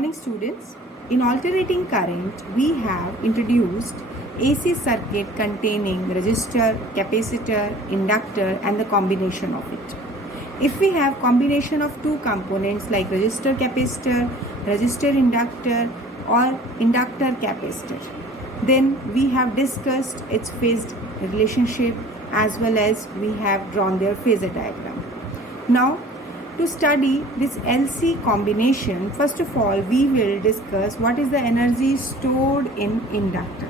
morning, students. In alternating current, we have introduced AC circuit containing resistor, capacitor, inductor and the combination of it. If we have combination of two components like resistor, capacitor, resistor, inductor or inductor, capacitor, then we have discussed its phase relationship as well as we have drawn their phasor diagram. Now, to study this LC combination, first of all, we will discuss what is the energy stored in inductor.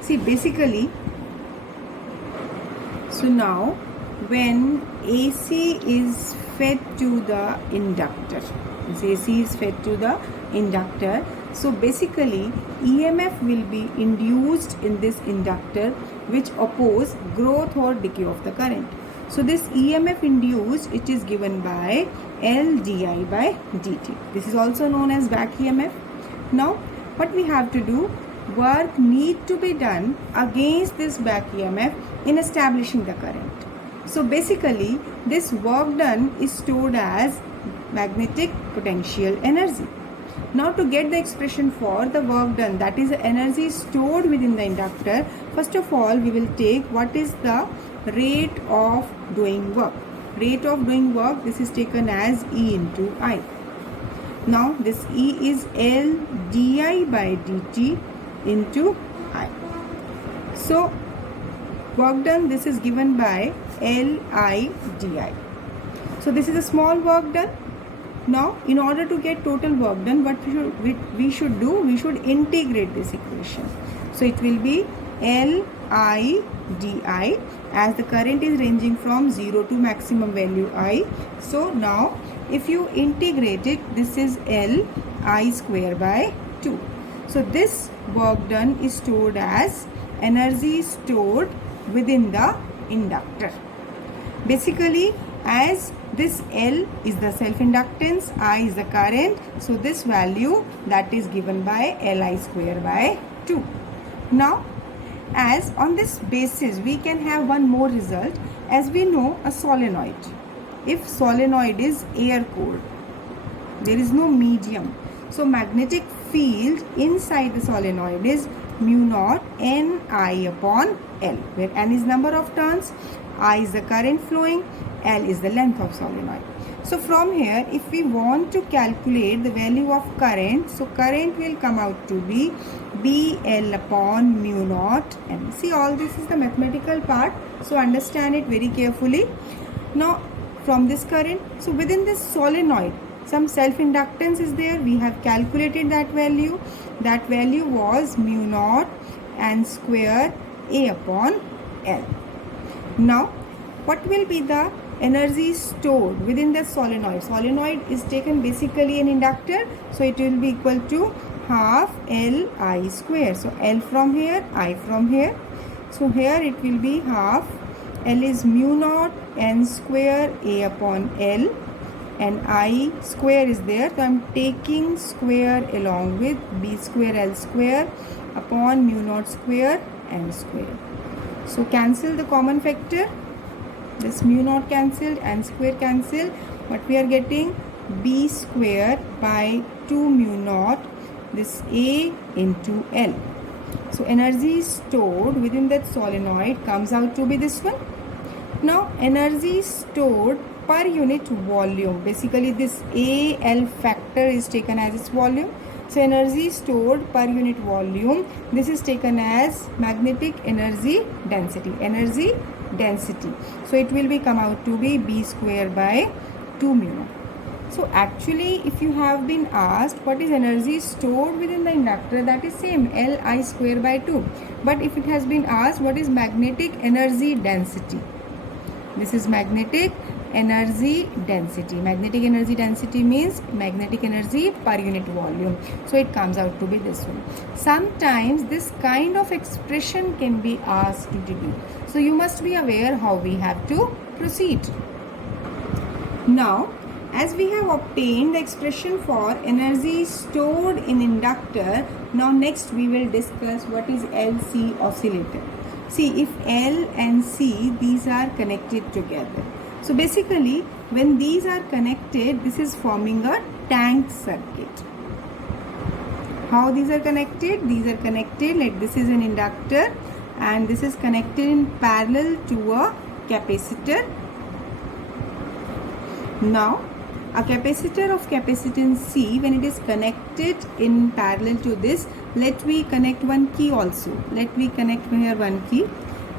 See, basically, so now when AC is fed to the inductor, AC is fed to the inductor, so basically EMF will be induced in this inductor which oppose growth or decay of the current. So this EMF induced, it is given by L di by dt. This is also known as back EMF. Now what we have to do, work need to be done against this back EMF in establishing the current. So basically this work done is stored as magnetic potential energy. Now to get the expression for the work done, that is the energy stored within the inductor, first of all we will take what is the rate of doing work. Rate of doing work, this is taken as E into I. Now this E is L di by dt into I. So work done, this is given by L I di. So this is a small work done. Now in order to get total work done, what we should do, we should integrate this equation. So it will be L I di, as the current is ranging from 0 to maximum value I. So now if you integrate it, this is L I square by 2. So this work done is stored as energy stored within the inductor. Basically, as this L is the self-inductance, I is the current, so this value that is given by Li square by 2. Now, as on this basis, we can have one more result. As we know, a solenoid, if solenoid is air cooled, there is no medium. So magnetic field inside the solenoid is mu naught Ni upon L, where N is number of turns, I is the current flowing, L is the length of solenoid. So from here, if we want to calculate the value of current, so current will come out to be BL upon mu naught N. See, all this is the mathematical part, so understand it very carefully. Now from this current, so within this solenoid, some self-inductance is there. We have calculated that value. That value was mu naught N square A upon L. Now, what will be the energy stored within the solenoid? Solenoid is taken basically an inductor, so it will be equal to half L I square. So L from here, I from here. So here it will be half L is mu naught N square A upon L, and I square is there, so I am taking square along with B square L square upon mu naught square N square. So cancel the common factor, this mu naught cancelled, N square cancelled, but we are getting B square by 2 mu naught, this A into L. So energy stored within that solenoid comes out to be this one. Now energy stored per unit volume, basically this AL factor is taken as its volume. So energy stored per unit volume, this is taken as magnetic energy density. Energy density. So it will be come out to be B square by 2 mu naught. So actually, if you have been asked what is energy stored within the inductor, that is same Li square by 2. But if it has been asked what is magnetic energy density, this is magnetic energy density. Magnetic energy density means magnetic energy per unit volume. So it comes out to be this one. Sometimes this kind of expression can be asked to do. So you must be aware how we have to proceed. Now, as we have obtained the expression for energy stored in inductor, now next we will discuss what is LC oscillator. See, if L and C, these are connected together. So basically, when these are connected, this is forming a tank circuit. How these are connected? These are connected like this is an inductor and this is connected in parallel to a capacitor. Now a capacitor of capacitance C, when it is connected in parallel to this, let me connect one key also. Let me connect here one key,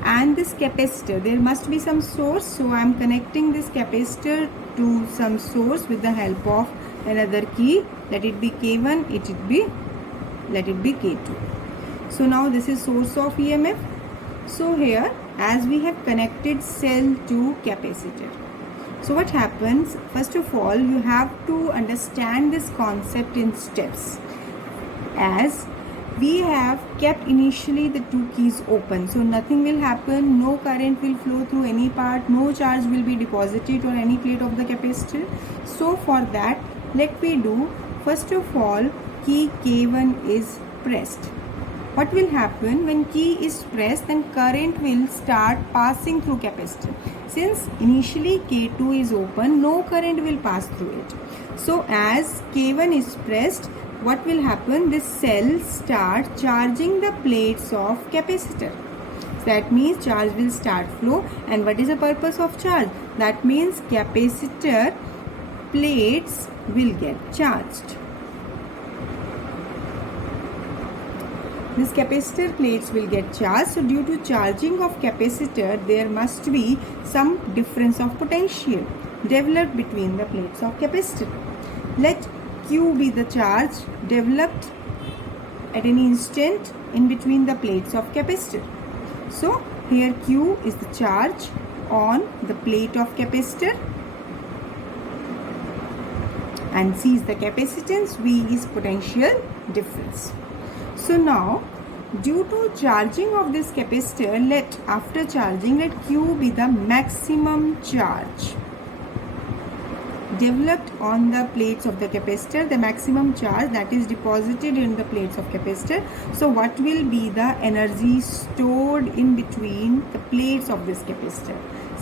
and this capacitor, there must be some source, so I am connecting this capacitor to some source with the help of another key. Let it be K1, let it be K2. So now this is source of EMF. So here, as we have connected cell to capacitor, so what happens? First of all, you have to understand this concept in steps. As we have kept initially the two keys open, so nothing will happen, no current will flow through any part, no charge will be deposited on any plate of the capacitor. So for that, let me do, first of all, key K1 is pressed. What will happen when key is pressed? Then current will start passing through capacitor. Since initially K2 is open, no current will pass through it. So as K1 is pressed, what will happen? This cell start charging the plates of capacitor. So that means charge will start flow. And what is the purpose of charge? That means capacitor plates will get charged. This capacitor plates will get charged. So due to charging of capacitor, there must be some difference of potential developed between the plates of capacitor. Let Q be the charge developed at any instant in between the plates of capacitor. So here Q is the charge on the plate of capacitor and C is the capacitance, V is potential difference. So now, due to charging of this capacitor, after charging, let Q be the maximum charge developed on the plates of the capacitor, the maximum charge that is deposited in the plates of capacitor. So what will be the energy stored in between the plates of this capacitor?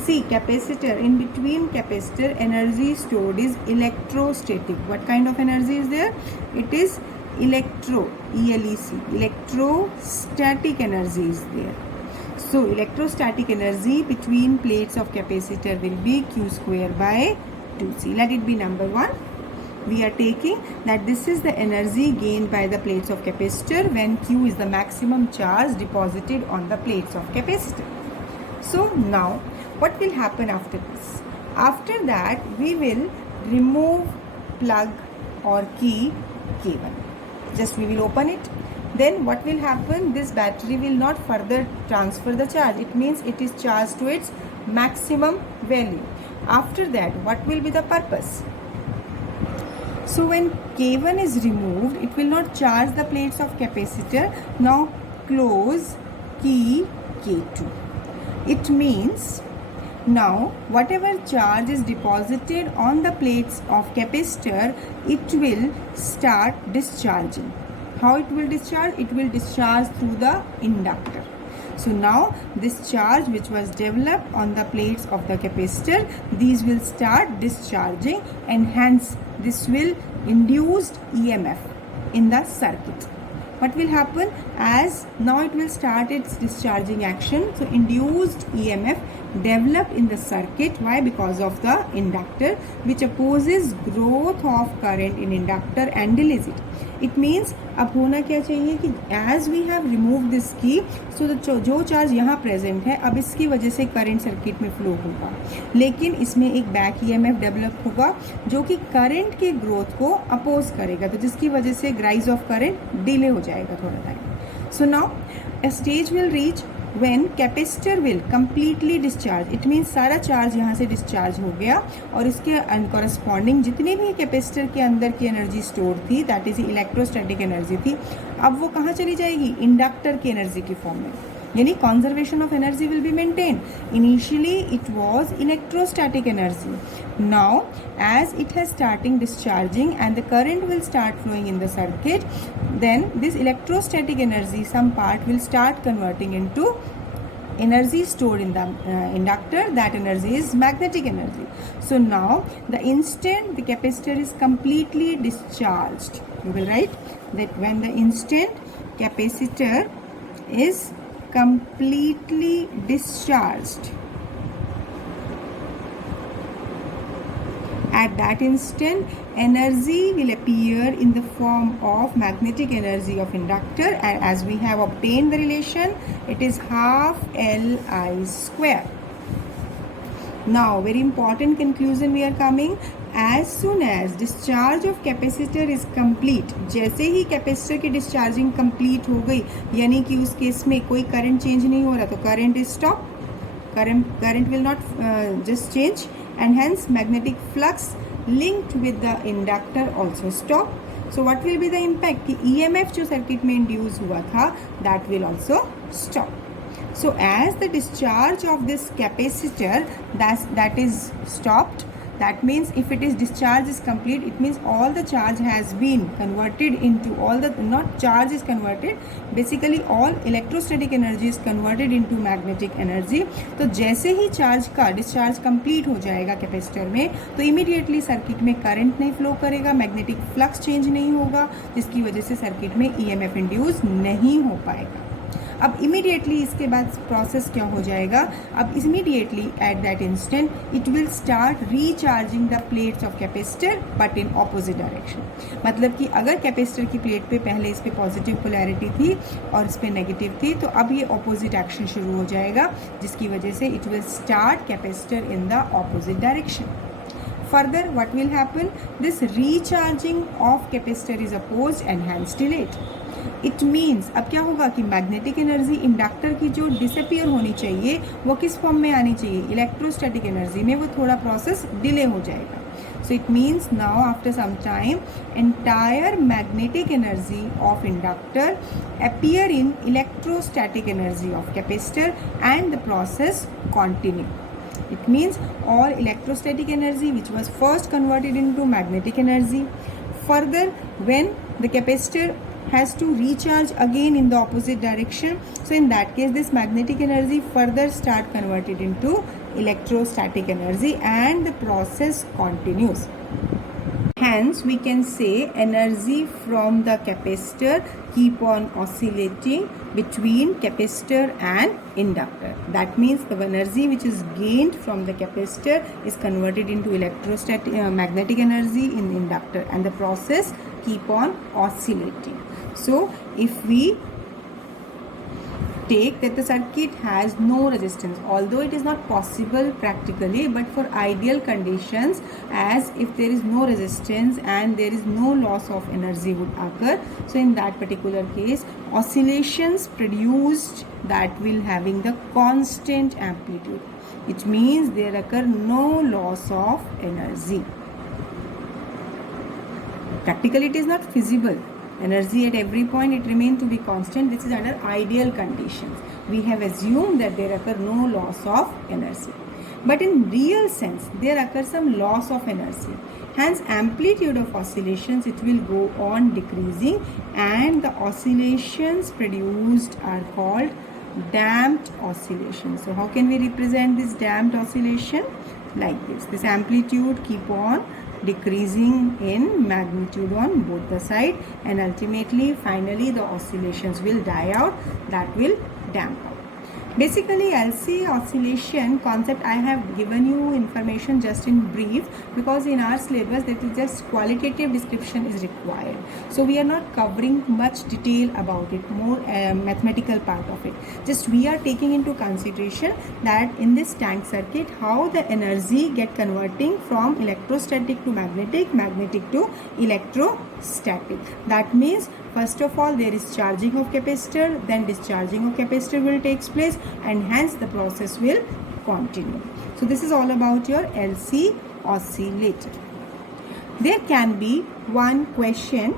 See, capacitor, in between capacitor, energy stored is electrostatic. What kind of energy is there? It is electrostatic energy is there. So electrostatic energy between plates of capacitor will be Q square by 2C. Let it be number 1. We are taking that this is the energy gained by the plates of capacitor when Q is the maximum charge deposited on the plates of capacitor. So now what will happen after this? After that, we will remove plug or key K1. Just we will open it. Then what will happen? This battery will not further transfer the charge. It means it is charged to its maximum value. After that, what will be the purpose? So when K1 is removed, it will not charge the plates of capacitor. Now close key K2. It means now whatever charge is deposited on the plates of capacitor, it will start discharging. How it will discharge? It will discharge through the inductor. So now this charge which was developed on the plates of the capacitor, these will start discharging and hence this will induce EMF in the circuit. What will happen? As now it will start its discharging action. So induced EMF developed in the circuit. Why? Because of the inductor, which opposes growth of current in inductor and delays it. It means अब होना क्या चाहिए कि as we have removed this key, so जो charge यहाँ present है अब इसकी वजह से करंट सर्किट में फ्लो होगा, लेकिन इसमें एक बैक EMF डेवलप होगा जो कि करंट के ग्रोथ को अपोज करेगा, तो जिसकी वजह से राइज ऑफ करंट डिले हो जाएगा थोड़ा time. So now a stage will reach when capacitor will completely discharge. It means सारा चार्ज यहाँ से डिस्चार्ज हो गया और इसके अनकॉरस्पॉन्डिंग जितनी भी कैपेसिटर के अंदर की एनर्जी स्टोर थी, दैट इज इलेक्ट्रोस्टैटिक एनर्जी थी, अब वो कहाँ चली जाएगी? इंडक्टर की एनर्जी की फॉर्म में. यानी conservation of energy will be maintained. Initially it was electrostatic energy. Now as it has starting discharging and the current will start flowing in the circuit, then this electrostatic energy, some part will start converting into energy stored in the inductor. That energy is magnetic energy. So now the instant the capacitor is completely discharged, you will write that when the instant capacitor is completely discharged, at that instant energy will appear in the form of magnetic energy of inductor, and as we have obtained the relation, it is half Li square. Now very important conclusion we are coming. As soon as discharge of capacitor is complete, जैसे ही capacitor की discharging complete हो गई, यानी कि उस case में कोई current change नहीं हो रहा, तो current is stop, current will not just change, and hence magnetic flux linked with the inductor also stop. So what will be the impact कि EMF जो सर्किट में इंड्यूस हुआ था, that will also stop. So as the discharge of this capacitor that is stopped, that means if it is discharge is complete, it means all the charge has been converted into all the, not charge is converted, basically all electrostatic energy is converted into magnetic energy. तो जैसे ही charge का discharge complete हो जाएगा capacitor में, तो immediately circuit में current नहीं flow करेगा, मैग्नेटिक फ्लक्स चेंज नहीं होगा, जिसकी वजह से सर्किट में EMF इंड्यूस नहीं हो पाएगा. अब इमीडिएटली इसके बाद प्रोसेस क्या हो जाएगा, अब immediately at that instant it will start recharging the plates of capacitor but in opposite direction. मतलब कि अगर कैपेसिटर की प्लेट पे पहले इस पे पॉजिटिव पोलैरिटी थी और इस पे नेगेटिव थी, तो अब ये ऑपोजिट एक्शन शुरू हो जाएगा, जिसकी वजह से it will start capacitor in the opposite direction. Further, what will happen? This recharging of capacitor is opposed and hence delayed. It means अब क्या होगा कि मैग्नेटिक एनर्जी इंडक्टर की जो डिसअपियर होनी चाहिए वो किस फॉर्म में आनी चाहिए, इलेक्ट्रोस्टैटिक एनर्जी में, वो थोड़ा प्रोसेस डिले हो जाएगा. So it means now after some time entire magnetic energy of inductor appear in electrostatic energy of capacitor and the process continue. It means all electrostatic energy which was first converted into magnetic energy. Further, when the capacitor has to recharge again in the opposite direction, so in that case this magnetic energy further start converted into electrostatic energy and the process continues. Hence we can say energy from the capacitor keep on oscillating between capacitor and inductor. That means the energy which is gained from the capacitor is converted into electrostatic magnetic energy in the inductor, and the process keep on oscillating. So if we take that the circuit has no resistance, although it is not possible practically, but for ideal conditions, as if there is no resistance and there is no loss of energy would occur, so in that particular case oscillations produced that will having the constant amplitude, which means there occur no loss of energy. Practically it is not feasible. Energy at every point it remains to be constant. This is under ideal conditions. We have assumed that there occur no loss of energy. But in real sense, there occurs some loss of energy. Hence, amplitude of oscillations, it will go on decreasing, and the oscillations produced are called damped oscillations. So how can we represent this damped oscillation? Like this. This amplitude keep on decreasing in magnitude on both the side, and ultimately finally the oscillations will die out, that will damp out. Basically LC oscillation concept I have given you information just in brief, because in our syllabus that is just qualitative description is required, so we are not covering much detail about it, more mathematical part of it. Just we are taking into consideration that in this tank circuit how the energy get converting from electrostatic to magnetic, magnetic to electrostatic. That means first of all there is charging of capacitor, then discharging of capacitor will take place, and hence the process will continue. So this is all about your LC oscillator. There can be one question.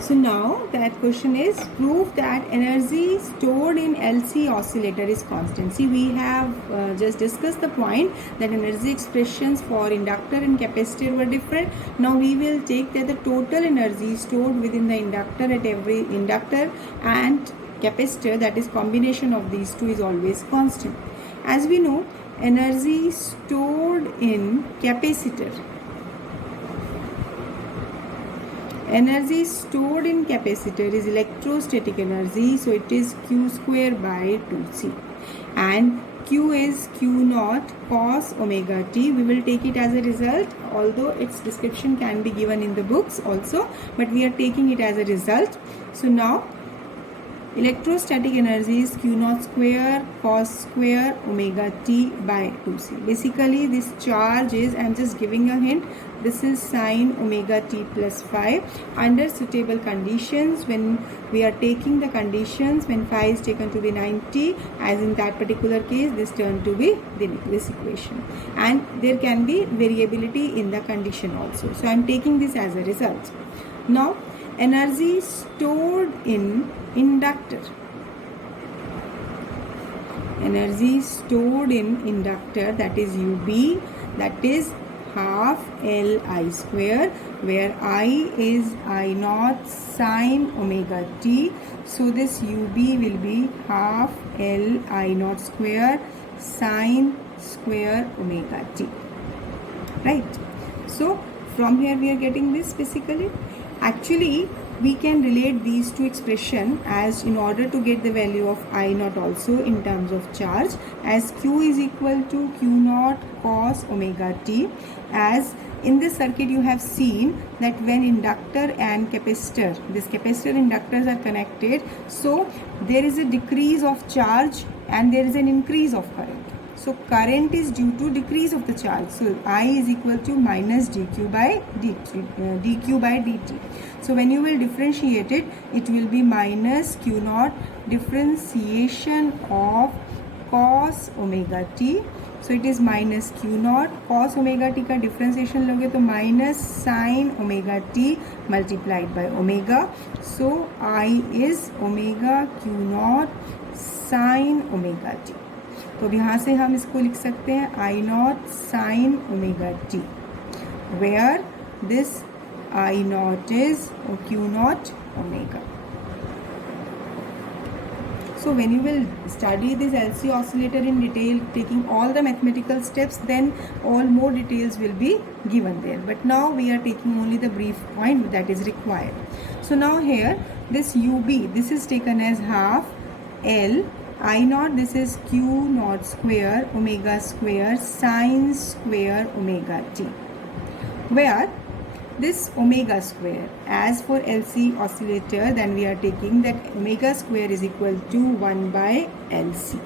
So now that question is, prove that energy stored in LC oscillator is constant. See, we have just discussed the point that energy expressions for inductor and capacitor were different. Now we will take that the total energy stored within the inductor at every inductor and capacitor, that is combination of these two, is always constant. As we know, energy stored in capacitor, Energy stored in capacitor is electrostatic energy, so it is Q square by 2C, and Q is Q naught cos omega t. We will take it as a result, although its description can be given in the books also, but we are taking it as a result. So now electrostatic energy is Q naught square cos square omega t by 2C. Basically this charge is, I am just giving a hint, this is sine omega t plus 5 under suitable conditions. When we are taking the conditions, when phi is taken to be 90, as in that particular case, this turned to be this equation, and there can be variability in the condition also. So I am taking this as a result. Now energy stored in inductor. Energy stored in inductor, that is UB, that is half Li square, where I is I naught sine omega t. So this UB will be half Li naught square sine square omega t. Right? So from here we are getting this basically. Actually, we can relate these two expressions as in order to get the value of I naught also in terms of charge, as Q is equal to Q naught cos omega t. As in this circuit you have seen that when inductor and capacitor, this capacitor inductors are connected, so there is a decrease of charge and there is an increase of current. So current is due to decrease of the charge. So I is equal to minus dq by dt. So when you will differentiate it, it will be minus Q naught differentiation of cos omega t. So it is minus Q naught cos omega t का differentiation लोगे तो minus sin omega t multiplied by omega. So I is omega Q naught sin omega t. तो यहाँ से हम इसको लिख सकते हैं I naught sin omega t, where this I naught is Q naught omega. So when you will study this LC oscillator in detail, taking all the mathematical steps, then all more details will be given there. But now we are taking only the brief point that is required. So now here this UB, this is taken as half L I naught, this is Q naught square omega square sine square omega t, where this omega square, as for LC oscillator, then we are taking that omega square is equal to 1 by LC.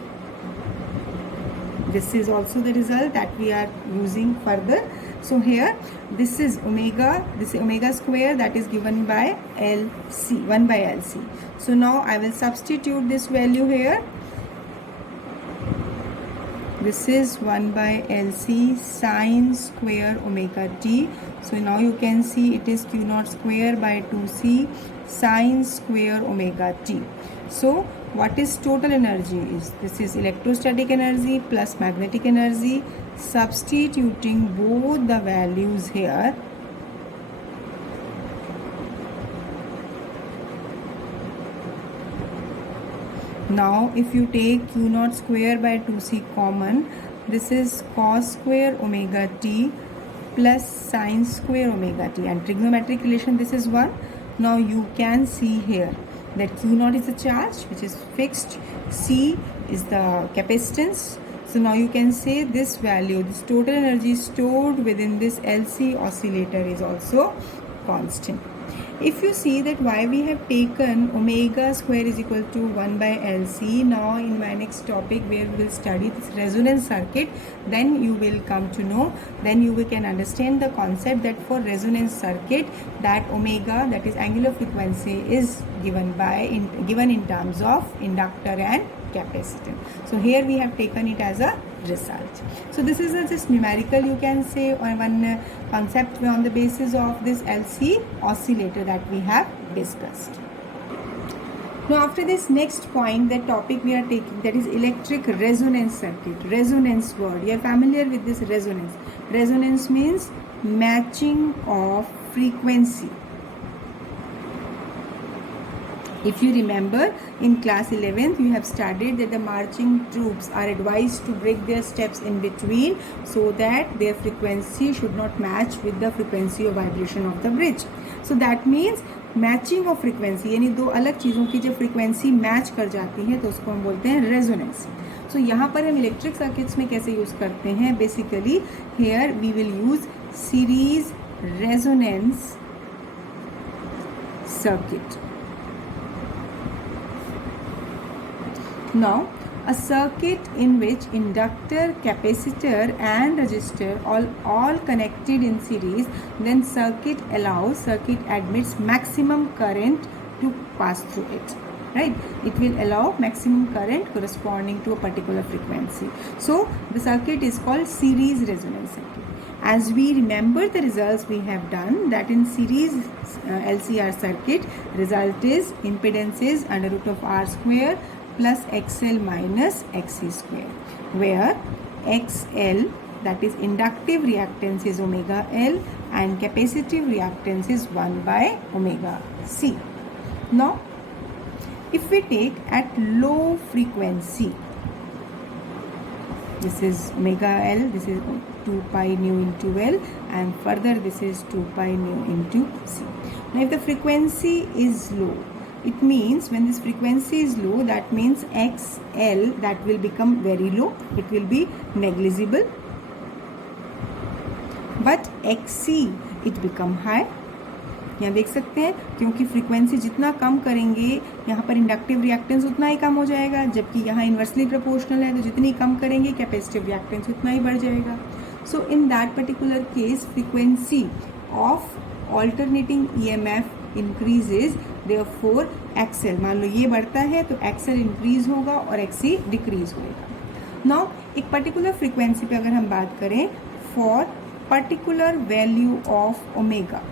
This is also the result that we are using further. So here this is omega, this is omega square, that is given by LC, 1 by LC. So now I will substitute this value here. This is 1 by LC sine square omega t. So now you can see it is Q naught square by 2C sine square omega t. So what is total energy is, this is electrostatic energy plus magnetic energy. Substituting both the values here, now if you take Q naught square by 2C common, this is cos square omega t plus sine square omega t, and trigonometric relation this is 1. Now you can see here that Q naught is the charge which is fixed, C is the capacitance. So now you can say this value, this total energy stored within this LC oscillator is also constant. If you see that why we have taken omega square is equal to 1 by LC, now in my next topic where we will study this resonance circuit, then you will come to know, then you can understand the concept that for resonance circuit, that omega, that is angular frequency, is given in terms of inductor and capacitor. So here we have taken it as a result. So this is just numerical, you can say, or one concept on the basis of this LC oscillator that we have discussed. Now after this next point, the topic we are taking, that is electric resonance circuit. Resonance word, you are familiar with this resonance. Resonance means matching of frequency. If you remember, in class 11th, you have studied that the marching troops are advised to break their steps in between so that their frequency should not match with the frequency of vibration of the bridge. So that means matching of frequency, यानी दो अलग चीज़ों की जब frequency match कर जाती है तो उसको हम बोलते हैं रेजोनेंस. सो यहाँ पर हम इलेक्ट्रिक सर्किट्स में कैसे यूज़ करते हैं? Basically here we will use series resonance circuit. Now, a circuit in which inductor, capacitor and resistor all connected in series, then circuit admits maximum current to pass through it. Right? It will allow maximum current corresponding to a particular frequency. So, the circuit is called series resonance circuit. As we remember the results we have done, that in series LCR circuit, result is impedance is under root of R square plus XL minus XC square, where XL, that is inductive reactance, is omega L and capacitive reactance is 1 by omega C. Now, if we take at low frequency, this is omega L, this is 2 pi nu into L, and further this is 2 pi nu into C. Now, if the frequency is low, it means when this frequency is low, that means XL, that will become very low, it will be negligible, but XC, it become high. यहाँ देख सकते हैं, क्योंकि frequency जितना कम करेंगे यहाँ पर inductive reactance उतना ही कम हो जाएगा, जबकि यहाँ इन्वर्सली प्रोपोर्शनल है, तो जितनी कम करेंगे कैपेसिटिव रिएक्टेंस उतना ही बढ़ जाएगा. So in that particular case frequency of alternating EMF increases, therefore XL, मान लो ये बढ़ता है तो XL इंक्रीज होगा और XC डिक्रीज होगा. नाउ एक पर्टिकुलर फ्रीक्वेंसी पे अगर हम बात करें, for particular value of omega,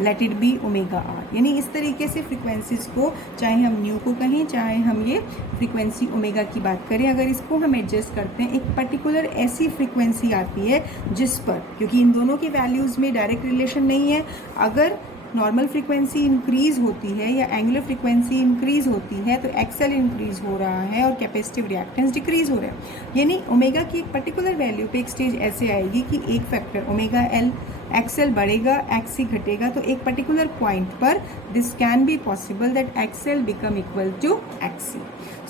let it be omega R, यानी इस तरीके से फ्रीक्वेंसीज को, चाहे हम न्यू को कहें चाहे हम ये फ्रीक्वेंसी ओमेगा की बात करें, अगर इसको हम एडजस्ट करते हैं, एक पर्टिकुलर ऐसी फ्रीक्वेंसी आती है जिस पर, क्योंकि इन दोनों की वैल्यूज़ में डायरेक्ट रिलेशन नहीं है, अगर नॉर्मल फ्रीक्वेंसी इंक्रीज होती है या एंगुलर फ्रीक्वेंसी इंक्रीज होती है तो एक्सेल इंक्रीज हो रहा है और कैपेसिटिव रिएक्टेंस डिक्रीज हो रहा है. यानी ओमेगा की एक पर्टिकुलर वैल्यू पे एक स्टेज ऐसे आएगी कि एक फैक्टर ओमेगा एल, एक्सेल बढ़ेगा, एक्सी घटेगा, तो एक पर्टिकुलर पॉइंट पर this can be possible that XL become equal to XC.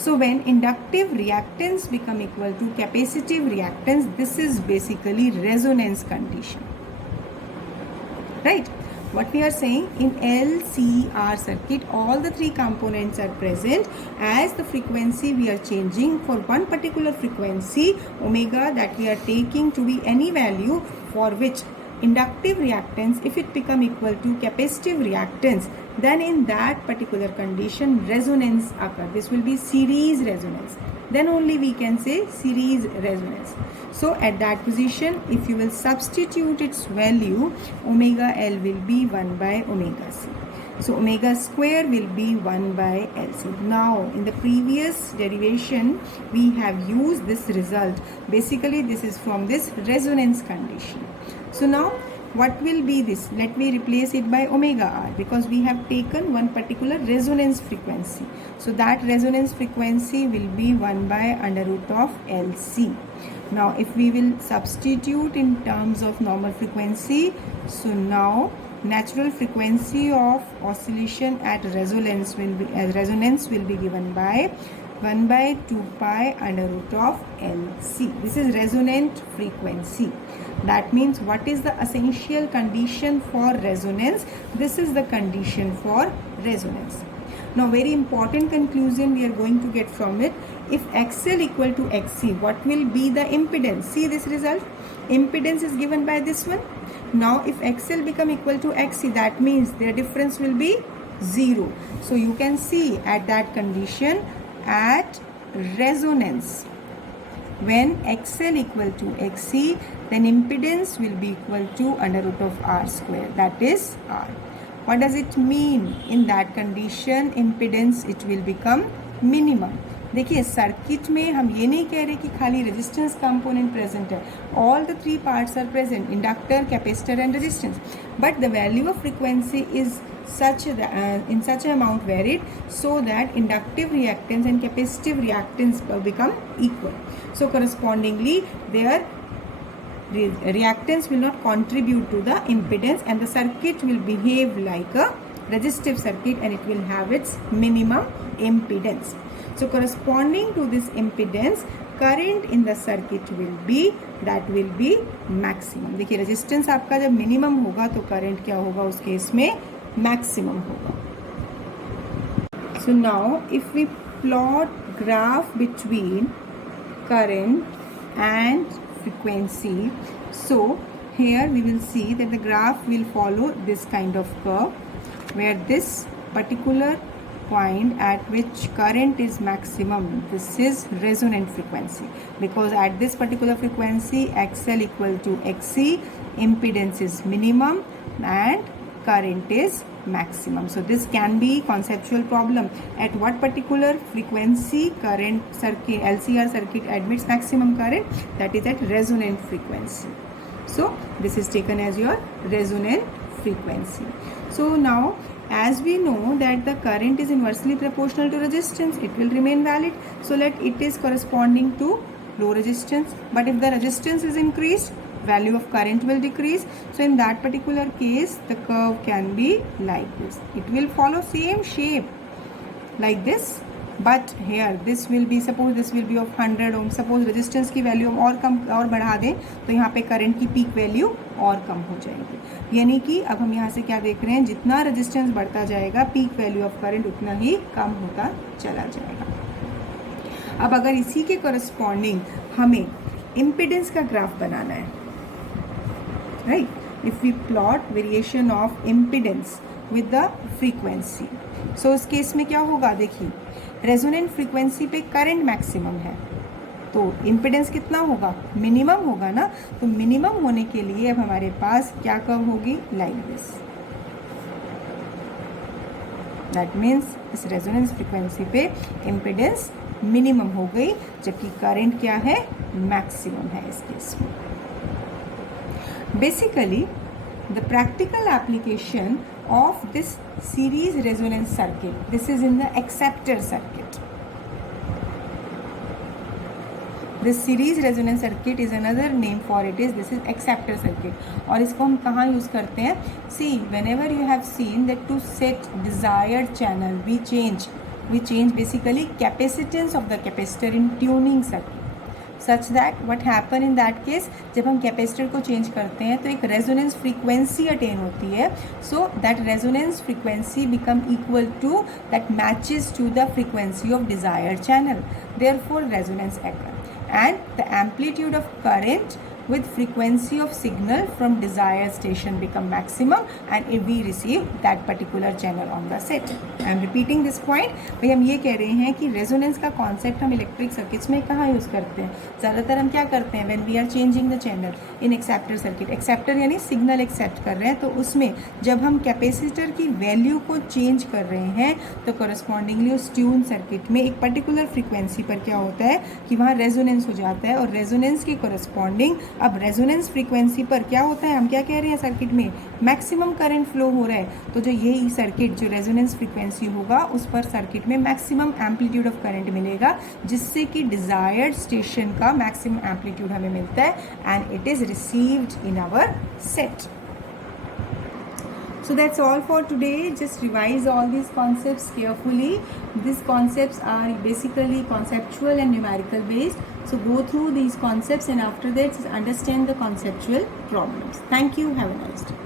So when inductive reactance become equal to capacitive reactance, this is basically resonance condition. Right? What we are saying, in LCR circuit, all the three components are present. As the frequency we are changing for one particular frequency, omega, that we are taking to be any value for which inductive reactance, if it become equal to capacitive reactance, then in that particular condition resonance occur. This will be series resonance. Then only we can say series resonance. So at that position, if you will substitute its value, omega L will be 1 by omega C. So omega square will be 1 by LC. Now in the previous derivation, we have used this result. Basically this is from this resonance condition. So now what will be this? Let me replace it by omega r, because we have taken one particular resonance frequency. So that resonance frequency will be 1 by under root of LC. Now if we will substitute in terms of normal frequency, so now natural frequency of oscillation at resonance will be given by 1 by 2 pi under root of LC. This is resonant frequency. That means what is the essential condition for resonance? This is the condition for resonance. Now very important conclusion we are going to get from it. If XL equal to XC, what will be the impedance? See this result? Impedance is given by this one. Now if XL become equal to XC, that means their difference will be 0. So you can see at that condition, at resonance, when XL equal to XC, then impedance will be equal to under root of R square, that is R. What does it mean? In that condition, impedance, it will become minimum. देखिए circuit में हम ये नहीं कह रहे कि खाली resistance component present है, all the three parts are present, inductor, capacitor and resistance, but the value of frequency is in such amount varied so that inductive reactance and capacitive reactance become equal. So correspondingly their reactance will not contribute to the impedance and the circuit will behave like a resistive circuit and it will have its minimum impedance. So corresponding to this impedance current in the circuit will be maximum. देखिए resistance आपका जब minimum होगा तो current क्या होगा उस case में maximum होगा. So now if we plot graph between current and frequency, so here we will see that the graph will follow this kind of curve where this particular point at which current is maximum, this is resonant frequency, because at this particular frequency XL equal to XC, impedance is minimum and current is maximum. So this can be conceptual problem. At what particular frequency current circuit, LCR circuit admits maximum current, that is at resonant frequency. So this is taken as your resonant frequency. So now as we know that the current is inversely proportional to resistance, it will remain valid. So let it is corresponding to low resistance, but if the resistance is increased, value of current will decrease. So in that particular case the curve can be like this, it will follow same shape like this, but here this will be, suppose this will be of 100 ohm, suppose resistance की value हम और कम और बढ़ा दें तो यहाँ पे current की पीक वैल्यू और कम हो जाएगी. यानी कि अब हम यहाँ से क्या देख रहे हैं, जितना रेजिस्टेंस बढ़ता जाएगा पीक वैल्यू ऑफ करंट उतना ही कम होता चला जाएगा. अब अगर इसी के करस्पॉन्डिंग हमें इम्पिडेंस का ग्राफ बनाना है, right, if we plot variation of impedance with the frequency, so उस केस में क्या होगा, देखिए रेजोनेंट फ्रीक्वेंसी पे करंट मैक्सिमम है तो इम्पिडेंस कितना होगा, मिनिमम होगा ना. तो मिनिमम होने के लिए अब हमारे पास क्या कर्व होगी, लाइक दिस. दैट मीन्स इस रेजोनेंस फ्रीक्वेंसी पे इम्पिडेंस मिनिमम हो गई जबकि करंट क्या है, मैक्सिमम है इस केस में. Basically, the practical application of this series resonance circuit, this is in the acceptor circuit. This series resonance circuit is another name for it is, this is acceptor circuit. और इसको हम कहाँ use करते हैं, see whenever you have seen that to set desired channel we change basically capacitance of the capacitor in tuning circuit. Such that what happen in that case, जब हम capacitor को change करते हैं तो एक रेजोनेंस फ्रीक्वेंसी अटेन होती है. So that resonance frequency become equal to that matches to the frequency of desired channel, therefore resonance occur and the amplitude of current with frequency of signal from desired station become maximum and if we receive that particular channel on the set. I am repeating this point. भाई हम ये कह रहे हैं कि resonance का concept हम electric circuits में कहाँ यूज़ करते हैं, ज़्यादातर हम क्या करते हैं, when we are changing the channel in acceptor circuit. Acceptor यानी सिग्नल एक्सेप्ट कर रहे हैं, तो उसमें जब हम कैपेसिटर की वैल्यू को चेंज कर रहे हैं तो करस्पॉन्डिंगली उस ट्यून सर्किट में एक पर्टिकुलर फ्रीक्वेंसी पर क्या होता है कि वहाँ रेजोनेंस हो जाता है और रेजोनेंस के करस्पॉन्डिंग अब रेजोनेंस फ्रीक्वेंसी पर क्या होता है, हम क्या कह रहे हैं, सर्किट में मैक्सिमम करंट फ्लो हो रहा है. तो जो यही सर्किट जो रेजोनेंस फ्रीक्वेंसी होगा उस पर सर्किट में मैक्सिमम एम्पलीट्यूड ऑफ करंट मिलेगा जिससे कि डिजायर्ड स्टेशन का मैक्सिमम एम्पलीट्यूड हमें मिलता है and it is received in our set. So that's all for today. Just revise all these concepts carefully. These concepts are basically conceptual and numerical based. So go through these concepts and after that understand the conceptual problems. Thank you. Have a nice day.